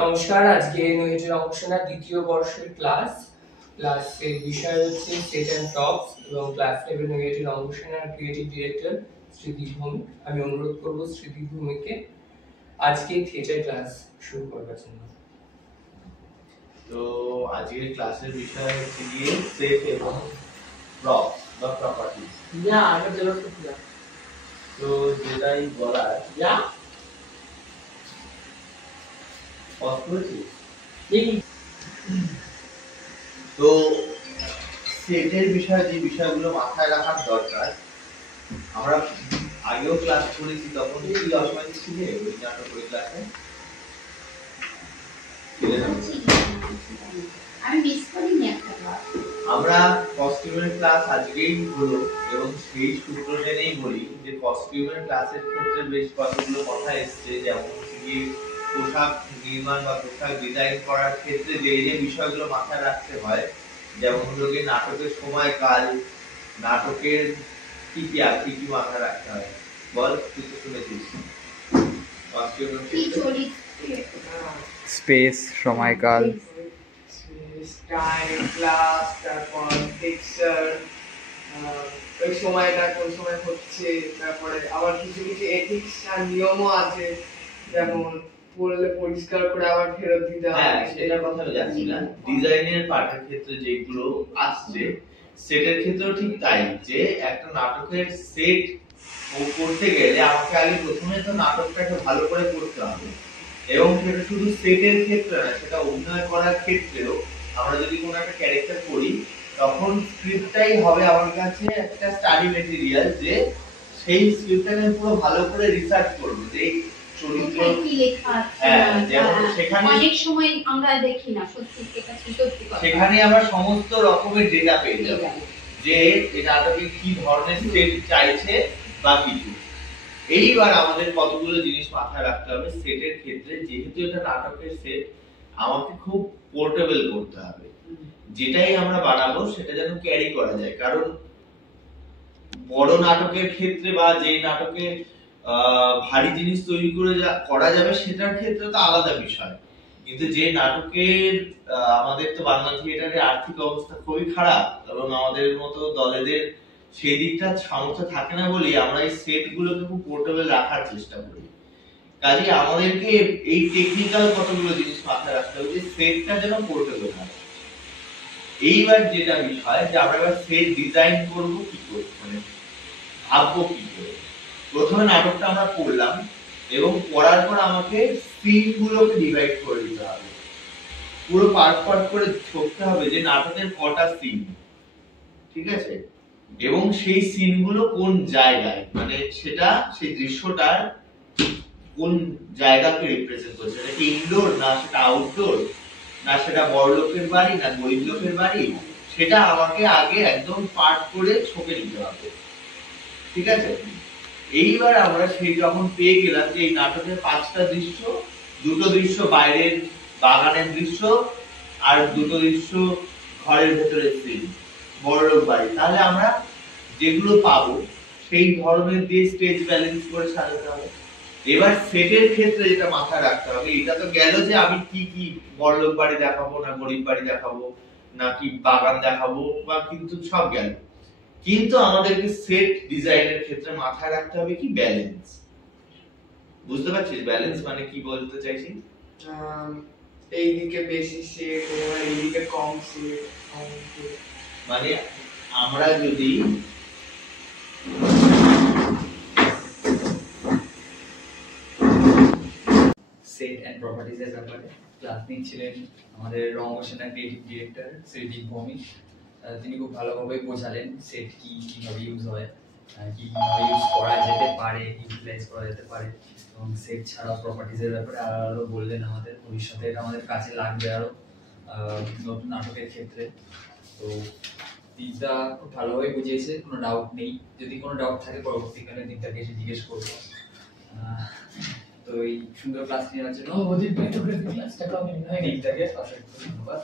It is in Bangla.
নমস্কার, আজকে নৈহাটি রঙ্গসেনার দ্বিতীয় বর্ষের ক্লাসের বিষয় হচ্ছে সেট অ্যান্ড টপস এবং ক্লাস নেবে নৈহাটি রঙ্গসেনার ক্রিয়েটিভ ডিরেক্টর স্মৃতি ভৌমিক। আমি অনুরোধ করব স্মৃতি ভৌমিককে আজকে থিয়েটার ক্লাস শুরু করবার জন্য। তো আজকের ক্লাসের বিষয় হচ্ছে গিয়ে সেট এবং প্রপস বা প্রপার্টি। না, আমি জেরক্স করতে তো যেটাই বলার পজ করেছি। তো সেটের বিষয়ে যে বিষয়গুলো মাথায় রাখার দরকার, আমরা আগেও ক্লাস করেছি, তখন কি অসময় ছিল ওই নাটক ওই ক্লাসে আমি মিস করিনি একটা ক্লাস। আমরা কস্টিউমের ক্লাস আজকেই হলো এবং সেই সূত্র জেনেই বলি যে কস্টিউমের ক্লাসের ক্ষেত্রে বেশ কতগুলো কথা এসছে, যেমন কি পোশাক নির্মাণ বা পোশাক ডিজাইন করার ক্ষেত্রে যে যে বিষয়গুলো মাথায় রাখতে হয়, যেমন হলো কি নাটকের সময়কাল, নাটকের কি কি মাথায় রাখতে হয়। বল, তুই তো শুনেছিস কস্টিউমের ক্ষেত্রে স্পেস, সময়কাল, টাইম, ক্লাস, তারপর টেক্সচার, ওই সময়টা কোন সময় হচ্ছে, তারপরে আবার কিছু কিছু এথিক্স আর নিয়মও আছে, যেমন পড়লে পরিষ্কার করে আবার ফেরত দিতে হবে। হ্যাঁ, সেটার কথা আমি যাচ্ছি না। ডিজাইনের পার্টের ক্ষেত্রে যেগুলো আসছে সেটার ক্ষেত্রেও ঠিক তাই, যে একটা নাটকের সেট করতে গেলে আমাকে আগে প্রথমে তো নাটকটাকে ভালো করে করতে হবে, এবং সেটা শুধু সেটের ক্ষেত্রে না, সেটা অভিনয় করার ক্ষেত্রেও আমরা যদি কোনো একটা ক্যারেক্টার করি তখন স্ক্রিপ্টটাই হবে আমার কাছে একটা স্টাডি ম্যাটেরিয়াল, যে সেই স্ক্রিপ্টটাকে আমি পুরো ভালো করে রিসার্চ করব যে চরিত্র কি লেখা আছে। হ্যাঁ, যেমন সেখানে অনেক সময় আমরা দেখি না, সত্যি এটা সত্যি কথা। সেখানে আমরা সমস্ত রকমের ডেটা পেয়ে যাব, যে এই নাটকে কি ধরনের সেট চাইছে বা কিছু। এইবার আমাদের কতগুলো জিনিস মাথায় রাখতে হবে সেটের ক্ষেত্রে। যেহেতু এটা নাটকের সেট, আমাকে খুব পোর্টেবল করতে হবে, যেটাই আমরা বানাবো সেটা যেন ক্যারি করা যায়। কারণ বড় নাটকের ক্ষেত্রে বা যে নাটকে ভারী জিনিস তৈরি করে করা যাবে সেটার ক্ষেত্রে তো আলাদা বিষয়, কিন্তু যে নাটকের আমাদের তো বাংলা থিয়েটারের আর্থিক অবস্থা খুবই খারাপ এবং আমাদের মতো দলেদের সেই দিকটা সামর্থ্য থাকে না বলি আমরা এই সেট গুলোকে খুব পোর্টেবল রাখার চেষ্টা করি। কাজে আমাদেরকে এই টেকনিক্যাল কতগুলো জিনিস মাথায় রাখতে হবে যে সেটটা যেন পোর্টেবল হয়। এইবার যেটা বিষয় যে আমরা এবার সেট ডিজাইন করব কি করে, মানে ভাববো কি করে। প্রথমে নাটকটা আমরা করলাম এবং করার পর আমাকে সিন গুলোকে ডিভাইড করে দিতে হবে, পুরো পার্ট পার্ট করে ছকতে হবে যে নাটকের কটা সিন, ঠিক আছে, এবং সেই সিনগুলো কোন জায়গায়, মানে সেটা সেই দৃশ্যটার কোন জায়গাকে রিপ্রেজেন্ট করছে, সেটা কি ইনডোর না সেটা আউটডোর, না সেটা বড় লোকের বাড়ি না গরিব লোকের বাড়ি, সেটা আমাকে আগে একদম পার্ট করে ছকে নিতে হবে, ঠিক আছে। এইবার আমরা সেই যখন পেয়ে গেলাম যে এই নাটকের 5টা দৃশ্য, দুটো দৃশ্য বাইরের বাগানের দৃশ্য আর দুটো দৃশ্য ঘরের ভেতরের সিন, বড়লোক বাড়ি, তাহলে আমরা যেগুলো পাবো সেই ধরনের দিয়ে স্টেজ ব্যালেন্স করে সাজাতে হবে। এবার সেটের ক্ষেত্রে যেটা মাথায় রাখতে হবে, এটা তো গেল যে আমি কি কি বড়লোক বাড়ি দেখাবো না গরিব বাড়ি দেখাবো নাকি বাগান দেখাবো, বা কিন্তু সব গেল, কিন্তু আমাদেরকে সেট ডিজাইনের ক্ষেত্রে মাথায় রাখতে হবে কি ব্যালেন্স। বুঝতে পারছিস ব্যালেন্স মানে কি বলতে চাইছি? এইদিকে বেশি সেট এবং এইদিকে কম সেট, মানে আমরা যদি সেট এন্ড প্রপার্টিজ এর ব্যাপারে ক্লাস নিচ্ছিলেন আমাদের রঙ্গসেনা ক্রিয়েটিভ ডিরেক্টর স্মৃতি ভৌমিক। তিনি খুব ভালোভাবে বোঝালেন সেট কি, কিভাবে ইউজ হয়, কিভাবে ইউজ করা যেতে পারে, ইউটিলাইজ করা যেতে পারে, এবং সেট ছাড়া প্রপার্টিজ এর ব্যাপারে আরো বললেন আমাদের ভবিষ্যতে এটা আমাদের কাজে লাগবে আরো নতুন নাটকের ক্ষেত্রে। তো দিদা খুব ভালোভাবে বুঝিয়েছে, কোনো ডাউট নেই। যদি কোনো ডাউট থাকে পরবর্তীকালে দিদাকে এসে জিজ্ঞেস করবো। তো এই সুন্দর ক্লাস নেওয়ার জন্য দিদাকে অসংখ্য ধন্যবাদ।